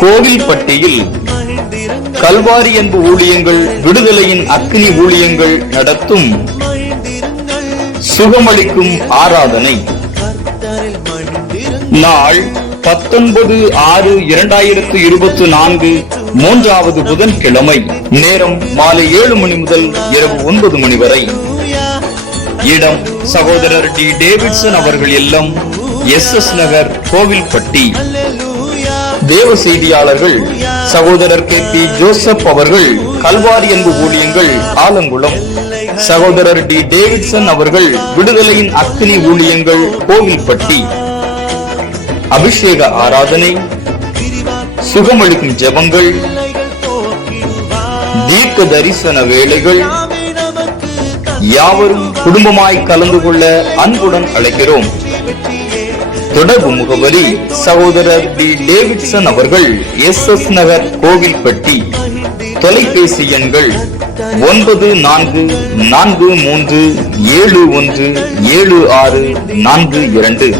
கோவில்பட்டியில் கல்வாரி அன்பு ஊழியங்கள் விடுதலையின் அக்னி ஊழியங்கள் நடத்தும் சுகமளிக்கும் ஆராதனை நாள் 19/6/2024 மூன்றாவது புதன்கிழமை. நேரம் மாலை 7 மணி முதல் இரவு 9 மணி வரை. இடம் சகோதரர் டி டேவிட்சன் அவர்கள் இல்லம், SS நகர், கோவில்பட்டி. தேவ செய்தியாளர்கள் சகோதரர் KP ஜோசப் அவர்கள் கல்வாரி அன்பு ஊழியங்கள் ஆலங்குளம், சகோதரர் டி டேவிட்சன் அவர்கள் விடுதலையின் அக்னி ஊழியங்கள் கோவில்பட்டி. அபிஷேக ஆராதனை, சுகமளிக்கும் ஜெபங்கள், தீர்க்க தரிசன வேளைகள் யாவரும் குடும்பமாய் கலந்து கொள்ள அன்புடன் அழைக்கிறோம். தொடர்பு முகவரி சகோதரர் டி டேவிட்சன் அவர்கள், SS நகர், கோவில்பட்டி. தொலைபேசி எண்கள் 9443717642.